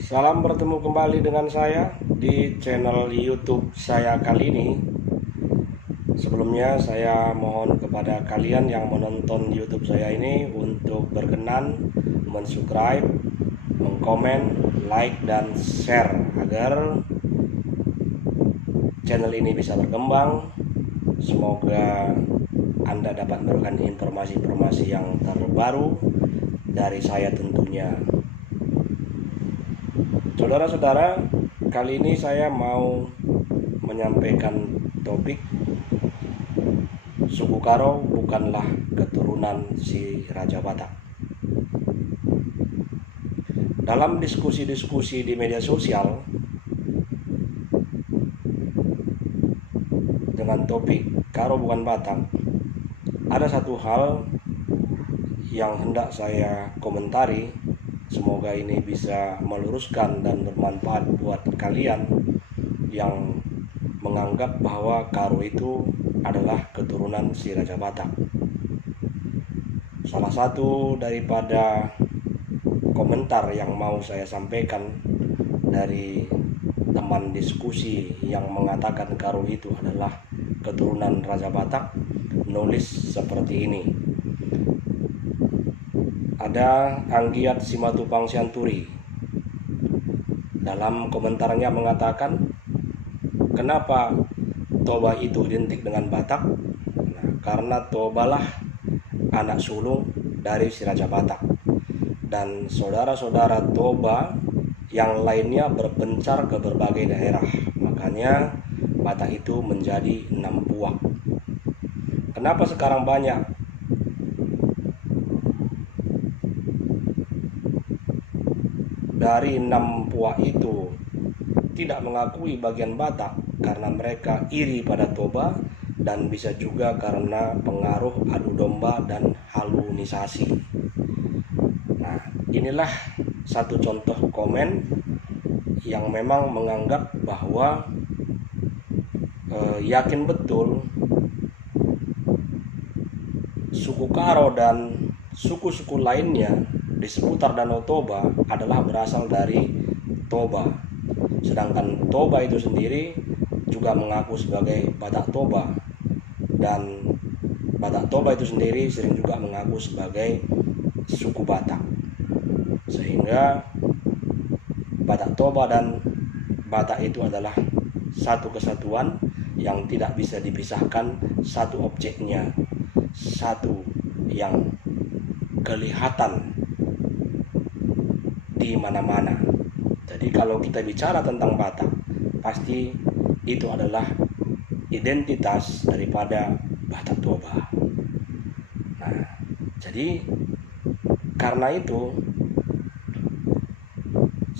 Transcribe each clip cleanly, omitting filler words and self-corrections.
Salam bertemu kembali dengan saya di channel YouTube saya kali ini. Sebelumnya saya mohon kepada kalian yang menonton YouTube saya ini untuk berkenan mensubscribe, mengkomen, like, dan share agar channel ini bisa berkembang. Semoga Anda dapat mendapatkan informasi-informasi yang terbaru dari saya tentunya. Saudara-saudara, kali ini saya mau menyampaikan topik suku Karo bukanlah keturunan si Raja Batak. Dalam diskusi-diskusi di media sosial dengan topik Karo bukan Batak, ada satu hal yang hendak saya komentari. Semoga ini bisa meluruskan dan bermanfaat buat kalian yang menganggap bahwa Karo itu adalah keturunan si Raja Batak. Salah satu daripada komentar yang mau saya sampaikan dari teman diskusi yang mengatakan Karo itu adalah keturunan Raja Batak nulis seperti ini. Ada Anggiat Simatupang Sianturi. Dalam komentarnya mengatakan, kenapa Toba itu identik dengan Batak? Nah, karena Tobalah anak sulung dari si Raja Batak. Dan saudara-saudara Toba yang lainnya berpencar ke berbagai daerah. Makanya Batak itu menjadi 6 puak. Kenapa sekarang banyak dari 6 puak itu tidak mengakui bagian Batak? Karena mereka iri pada Toba, dan bisa juga karena pengaruh adu domba dan halunisasi. Nah, inilah satu contoh komen yang memang menganggap bahwa yakin betul suku Karo dan suku-suku lainnya di seputar Danau Toba adalah berasal dari Toba. Sedangkan Toba itu sendiri juga mengaku sebagai Batak Toba, dan Batak Toba itu sendiri sering juga mengaku sebagai suku Batak. Sehingga Batak Toba dan Batak itu adalah satu kesatuan yang tidak bisa dipisahkan, satu objeknya, satu yang kelihatan di mana-mana. Jadi kalau kita bicara tentang Batak, pasti itu adalah identitas daripada Batak Toba. Nah, jadi karena itu,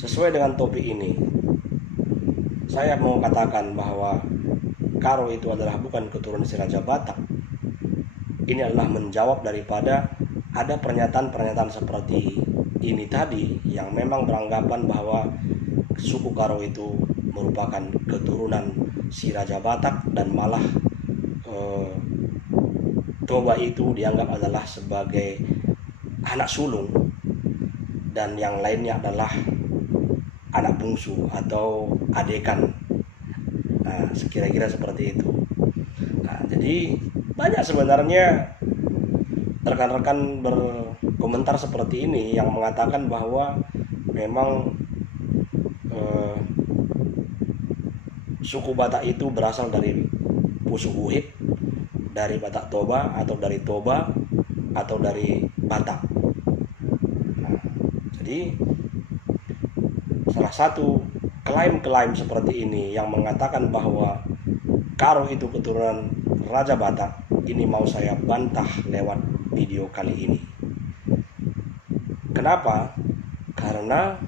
sesuai dengan topik ini, saya mau katakan bahwa Karo itu adalah bukan keturunan si Raja Batak. Ini adalah menjawab daripada ada pernyataan-pernyataan seperti ini tadi yang memang beranggapan bahwa suku Karo itu merupakan keturunan si Raja Batak, dan malah Toba itu dianggap adalah sebagai anak sulung dan yang lainnya adalah anak bungsu atau adekan. Nah, sekira-kira seperti itu. Nah, jadi banyak sebenarnya rekan-rekan berkomentar seperti ini yang mengatakan bahwa memang suku Batak itu berasal dari Pusu Uhit, dari Batak Toba, atau dari Toba, atau dari Batak. Nah, jadi salah satu klaim-klaim seperti ini yang mengatakan bahwa Karo itu keturunan Raja Batak, ini mau saya bantah lewat video kali ini. Kenapa? Karena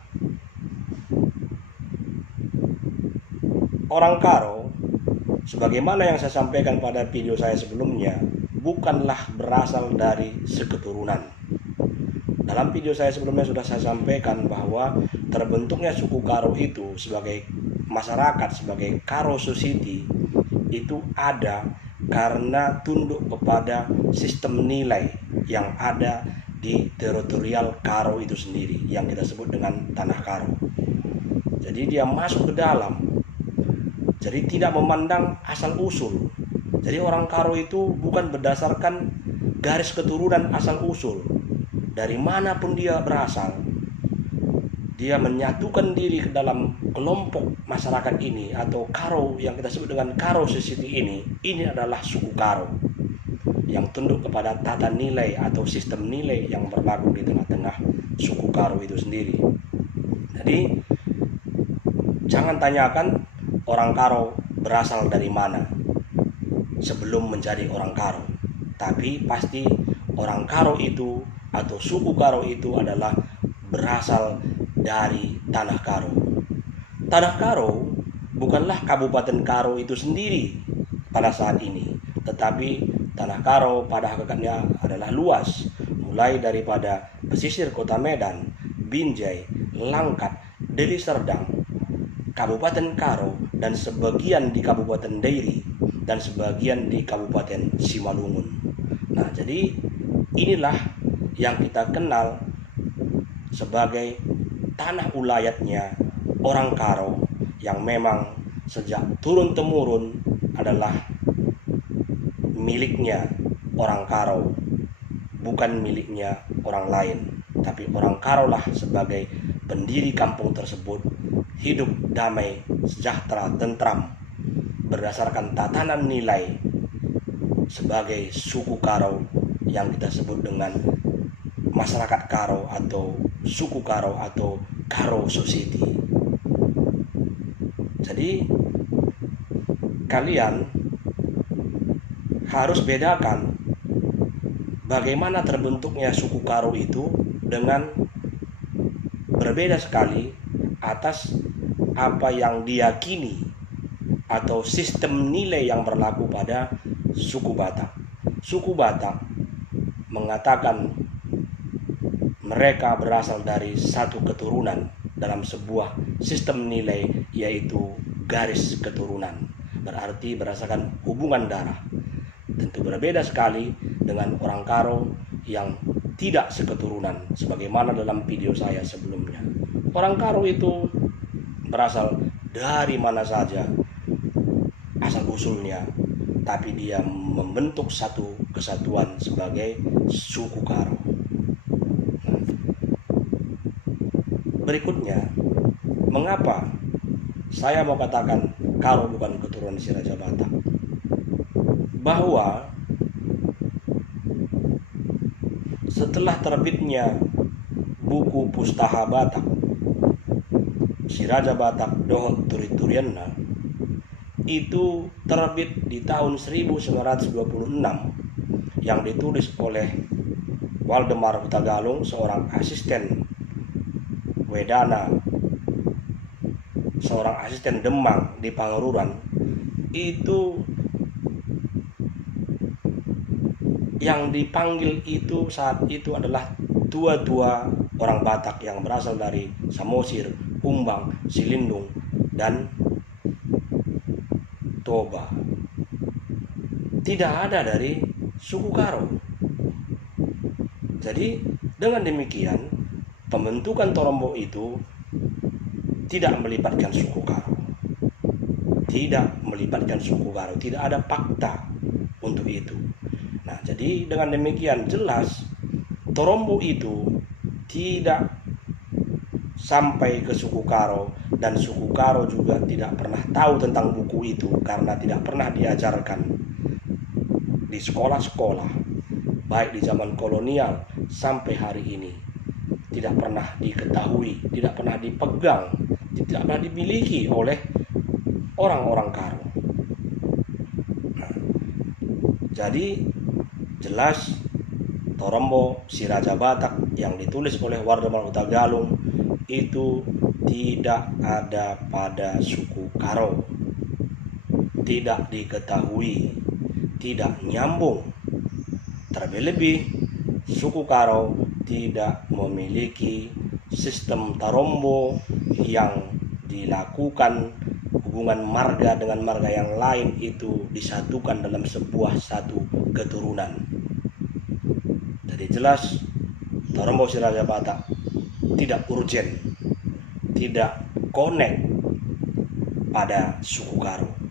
orang Karo, sebagaimana yang saya sampaikan pada video saya sebelumnya, bukanlah berasal dari seketurunan. Dalam video saya sebelumnya sudah saya sampaikan bahwa terbentuknya suku Karo itu sebagai masyarakat, sebagai Karo Society, itu ada karena tunduk kepada sistem nilai yang ada di teritorial Karo itu sendiri, yang kita sebut dengan Tanah Karo. Jadi dia masuk ke dalam. Jadi tidak memandang asal usul. Jadi orang Karo itu bukan berdasarkan garis keturunan asal usul. Dari manapun dia berasal, dia menyatukan diri ke dalam kelompok masyarakat ini atau Karo yang kita sebut dengan Karo Society ini adalah suku Karo yang tunduk kepada tata nilai atau sistem nilai yang berlaku di tengah-tengah suku Karo itu sendiri. Jadi jangan tanyakan orang Karo berasal dari mana sebelum menjadi orang Karo, tapi pasti orang Karo itu atau suku Karo itu adalah berasal dari Tanah Karo. Tanah Karo bukanlah Kabupaten Karo itu sendiri pada saat ini, tetapi Tanah Karo pada hakikatnya adalah luas, mulai daripada pesisir kota Medan, Binjai, Langkat, Deli Serdang, Kabupaten Karo, dan sebagian di Kabupaten Dairi, dan sebagian di Kabupaten Simalungun. Nah, jadi inilah yang kita kenal sebagai tanah ulayatnya orang Karo yang memang sejak turun-temurun adalah miliknya orang Karo, bukan miliknya orang lain. Tapi orang Karo lah sebagai pendiri kampung tersebut hidup damai, sejahtera, tentram berdasarkan tatanan nilai sebagai suku Karo yang kita sebut dengan masyarakat Karo atau suku Karo atau Karo Society. Jadi kalian harus bedakan bagaimana terbentuknya suku Karo itu dengan berbeda sekali atas apa yang diyakini atau sistem nilai yang berlaku pada suku Batak. Suku Batak mengatakan mereka berasal dari satu keturunan dalam sebuah sistem nilai, yaitu garis keturunan. Berarti berdasarkan hubungan darah. Tentu berbeda sekali dengan orang Karo yang tidak seketurunan, sebagaimana dalam video saya sebelumnya. Orang Karo itu berasal dari mana saja asal usulnya, tapi dia membentuk satu kesatuan sebagai suku Karo. Berikutnya, mengapa saya mau katakan Karo bukan keturunan Si Raja Batak? Bahwa setelah terbitnya buku Pustaha Batak Si Raja Batak Dohot Turiturianna, itu terbit di tahun 1926 yang ditulis oleh Waldemar Hutagalung, seorang asisten Wedana, seorang asisten Demang di Pangeruran. Itu yang dipanggil itu saat itu adalah tua-tua orang Batak yang berasal dari Samosir, Umbang, Silindung, dan Toba. Tidak ada dari suku Karo. Jadi dengan demikian pembentukan Torombo itu tidak melibatkan suku Karo. Tidak melibatkan suku Karo, tidak ada fakta untuk itu. Nah, jadi dengan demikian jelas Torombo itu tidak sampai ke suku Karo, dan suku Karo juga tidak pernah tahu tentang buku itu karena tidak pernah diajarkan di sekolah-sekolah, baik di zaman kolonial sampai hari ini. Tidak pernah diketahui, tidak pernah dipegang, tidak pernah dimiliki oleh orang-orang Karo. Nah, jadi jelas Torombo Si Raja Batak yang ditulis oleh Waldemar Hutagalung itu tidak ada pada suku Karo, tidak diketahui, tidak nyambung. Terlebih suku Karo tidak memiliki sistem Torombo yang dilakukan hubungan marga dengan marga yang lain itu disatukan dalam sebuah satu keturunan. Jadi jelas Torombo Si Raja Batak tidak urgen, tidak connect pada suku Karo.